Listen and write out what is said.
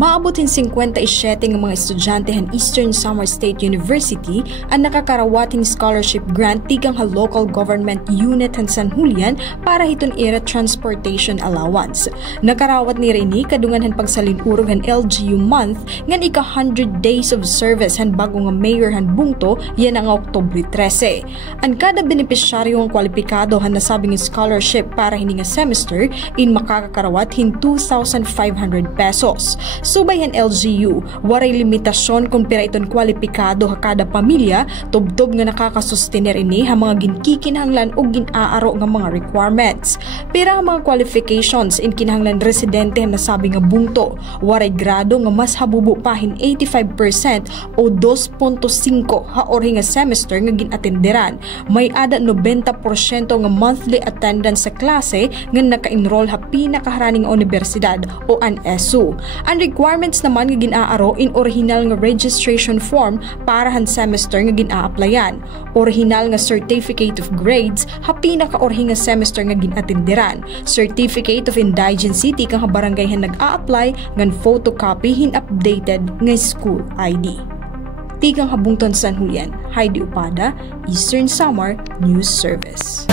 Maabot hin 57 ng mga estudyante han Eastern Samar State University ang nakakarawating scholarship grant tigang ha local government unit han San Julian para hiton era transportation allowance. Nakarawat ni Rene kadungan han pagsalinurog han LGU month ngan ika 100 days of service han bago nga mayor han Bungto yan ang Oktubre 13. Ang kada benepisyaryo ang kwalipikado han nasabing scholarship para hini nga semester in makakakarawat hin 2,500 pesos. Subay han LGU, waray limitasyon kung pira iton kwalipikado ha kada pamilya, tubtob nga nakakasustener ini ha mga ginkikinahanglan o ginaaro nga mga requirements. Pira ang mga qualifications in kinahanglan residente na sabi nga Bungto, waray grado nga mas habubo pahin 85% o 2.5 ha orhi nga semester nga ginatenderan. May ada 90% nga monthly attendance sa klase nga naka-enroll ha pinakaharaning universidad o an ESU. Ang requirements naman nga ginaaro in original nga registration form para han semester nga gina-applyan, original nga certificate of grades ha pinaka-orhi nga semester nga ginatenderan, certificate of indigency ti kang barangay han nag-a-apply ngan photocopy hin updated nga school ID. Tigang Habungton San Julian, Heidi Upada, Eastern Samar News Service.